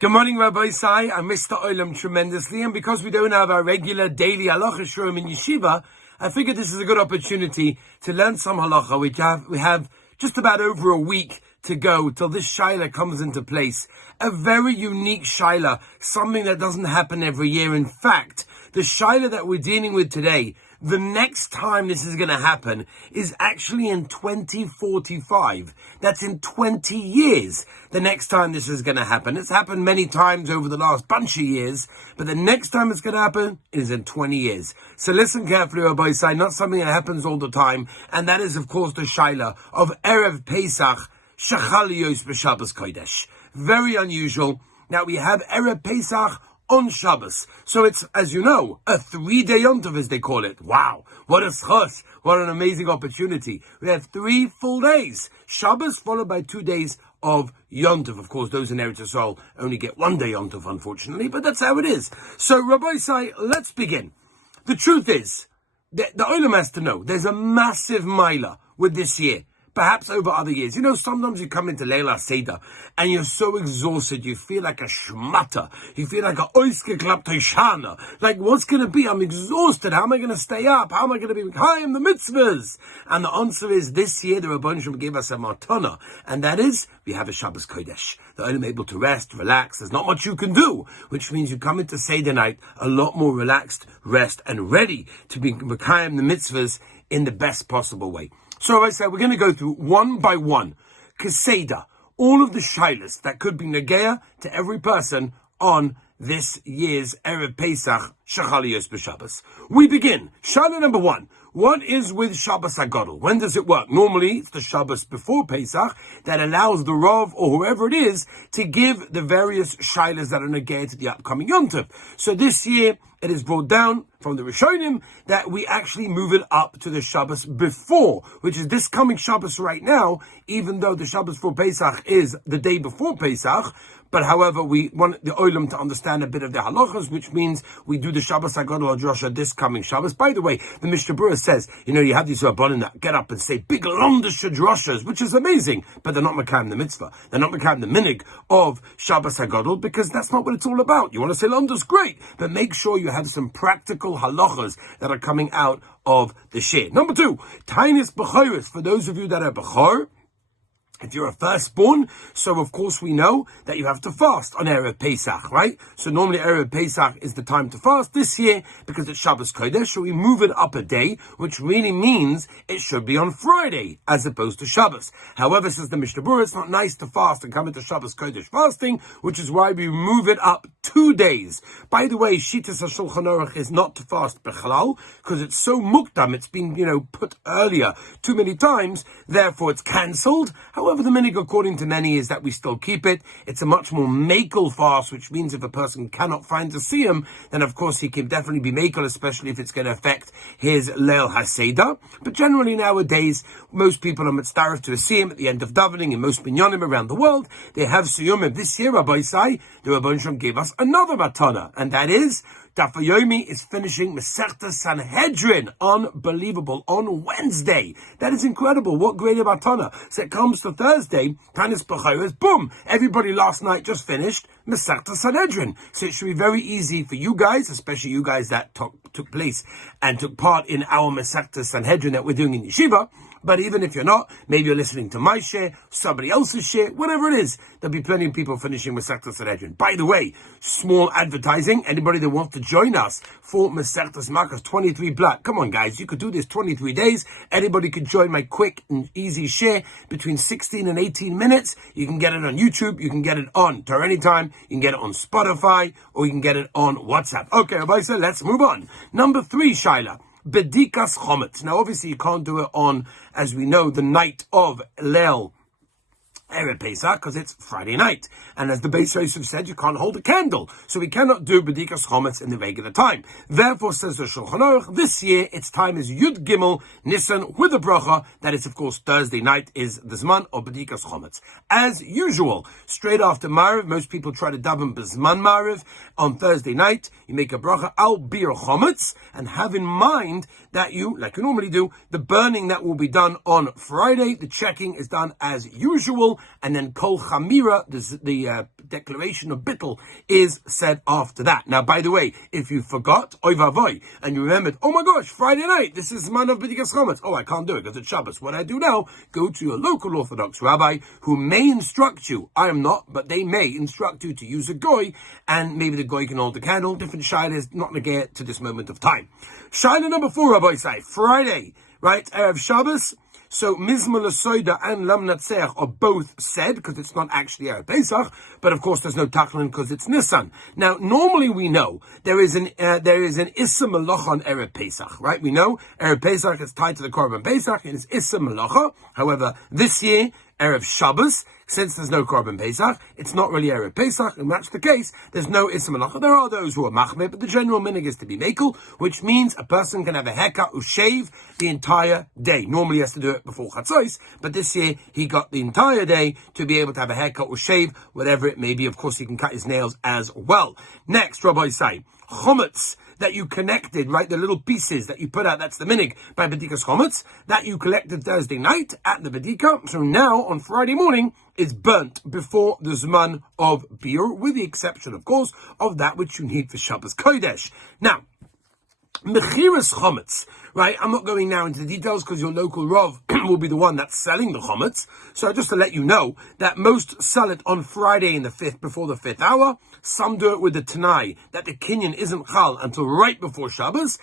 Good morning, Rabbi Sai. I missed the Olam tremendously, and because we don't have our regular daily Halachos room in Yeshiva, I figured this is a good opportunity to learn some Halacha. We have just about over a week to go till this Shaila comes into place. A very unique Shaila, something that doesn't happen every year. In fact, the Shaila that we're dealing with today, the next time this is going to happen is actually in 2045. That's in 20 years. The next time this is going to happen. It's happened many times over the last bunch of years, but the next time it's going to happen is in 20 years. So listen carefully, Rabbi Say, not something that happens all the time, and that is, of course, the Shaila of Erev Pesach, Shachalios b'Shabbos Kodesh. Very unusual. Now we have Erev Pesach on Shabbos. So it's, as you know, a 3-day yontiv, as they call it. Wow, what a schos, what an amazing opportunity. We have 3 full days. Shabbos followed by 2 days of yontiv. Of course, those in Eretz Yisrael only get 1 day yontiv, unfortunately, but that's how it is. So, Rabbi Say, let's begin. The truth is, the Olam has to know, there's a massive milah with this year. Perhaps over other years. You know, sometimes you come into Leila Seder and you're so exhausted, you feel like a shmata. You feel like a oisgeklappte shana. Like, what's going to be? I'm exhausted. How am I going to stay up? How am I going to be high in the mitzvahs? And the answer is, this year the Rabban Shem gave us a matana. And that is, we have a Shabbos Kodesh. The Olam able to rest, relax. There's not much you can do. Which means you come into Seder night a lot more relaxed, rest, and ready to be Mekayim the mitzvahs in the best possible way. So as I said, we're going to go through one by one, Keseda, all of the shailas that could be negeya to every person on this year's Erev Pesach, Shachalios b'Shabbos. We begin. Shaila number 1. What is with Shabbos HaGadol? When does it work? Normally, it's the Shabbos before Pesach that allows the Rav or whoever it is to give the various shailas that are negeya to the upcoming yontiv. So this year, it is brought down from the Rishonim that we actually move it up to the Shabbos before, which is this coming Shabbos right now, even though the Shabbos for Pesach is the day before Pesach. But however, we want the Olam to understand a bit of the Halachos, which means we do the Shabbos HaGadol Drosha this coming Shabbos. By the way, the Mishnah Berurah says, you have these Rabbanim that get up and say big Londish Droshas, which is amazing, but they're not Mekayim the mitzvah. They're not Mekayim the minig of Shabbos HaGadol, because that's not what it's all about. You want to say Londish, great, but make sure you have some practical halachas that are coming out of the shir. Number 2, Tainis B'choris, for those of you that are B'chor. If you're a firstborn, so of course we know that you have to fast on Erev Pesach, right? So normally Erev Pesach is the time to fast. This year, because it's Shabbos Kodesh, so we move it up a day, which really means it should be on Friday, as opposed to Shabbos. However, says the Mishnah Berurah, it's not nice to fast and come into Shabbos Kodesh fasting, which is why we move it up 2 days. By the way, Shitas HaShulchan Aruch is not to fast Bechalal, because it's so mukdam, it's been, put earlier too many times, therefore it's cancelled. However, the minig, according to many, is that we still keep it. It's a much more makel fast, which means if a person cannot find to see him, then of course he can definitely be makel, especially if it's going to affect his Leil HaSeder. But generally nowadays, most people are mitzdaref to see him at the end of davening in most binyanim around the world. They have siyumim. This year, Rabbi Sai, the Rabban Shem gave us another matana, and that is Daf Yomi is finishing Masechta Sanhedrin. Unbelievable. On Wednesday. That is incredible. What great matana. So it comes to Thursday, Tanis B'chayos, boom. Everybody last night just finished Masechta Sanhedrin. So it should be very easy for you guys, especially you guys that took place and took part in our Masechta Sanhedrin that we're doing in Yeshiva. But even if you're not, maybe you're listening to my share, somebody else's share, whatever it is, there'll be plenty of people finishing Masechtas Sanhedrin. By the way, small advertising, anybody that wants to join us for Masechtas Makas 23 Black, come on guys, you could do this 23 days. Anybody could join my quick and easy share between 16 and 18 minutes. You can get it on YouTube, you can get it on Torah Anytime, you can get it on Spotify, or you can get it on WhatsApp. Okay, Rabbi, so let's move on. Number 3, Shaila. Bedikas Chometz. Now, obviously, you can't do it on, as we know, the night of Leil Erev Pesach, because it's Friday night. And as the Beis Yosef said, you can't hold a candle. So we cannot do Bedikas Chometz in the regular time. Therefore, says the Shulchan Aruch, this year, its time is Yud Gimel Nisan with a bracha. That is, of course, Thursday night is the Zman of Bedikas Chometz. As usual, straight after Mariv, most people try to daven Bezman Mariv. On Thursday night, you make a bracha al Bir Chometz, and have in mind that you, like you normally do, the burning that will be done on Friday, the checking is done as usual. bittul, and then kol chamira, the declaration of bittul, is said after that. Now, by the way, if you forgot, oy vavoy, and you remembered, oh my gosh, Friday night, this is man of b'dikas chometz. Oh, I can't do it because it's Shabbos. What I do now, go to your local Orthodox rabbi who may instruct you. I am not, but they may instruct you to use a goy, and maybe the goy can hold the candle. Different shilas, not going to get to this moment of time. Shilah number 4, Rabbi say, Friday, right? Erev Shabbos. So Mizmor L'Soida and Lam Natseach are both said because it's not actually Erev Pesach, but of course there's no Tachlin because it's Nisan. Now, normally we know there is an Issa Malacha on Erev Pesach, right? We know Erev Pesach is tied to the Korban Pesach and it's Issa Malacha. However, this year Erev Shabbos, since there's no Korban Pesach, it's not really Erev Pesach, and that's the case. There's no Issa Malacha. There are those who are machmir, but the general minhag is to be mekel, which means a person can have a haircut or shave the entire day. Normally he has to do it before Chatzos, but this year he got the entire day to be able to have a haircut or shave, whatever it may be. Of course, he can cut his nails as well. Next, Rabbi say, chometz that you connected, right? The little pieces that you put out, that's the minig by Bedikas Chometz, that you collected Thursday night at the Bedika. So now, on Friday morning, it's burnt before the Zman of Biur, with the exception, of course, of that which you need for Shabbos Kodesh. Now, Mechiras Chometz, right? I'm not going now into the details because your local Rav will be the one that's selling the Chometz. So just to let you know that most sell it on Friday in the 5th, before the 5th hour. Some do it with the Tanai, that the Kinyan isn't Chal until right before Shabbos.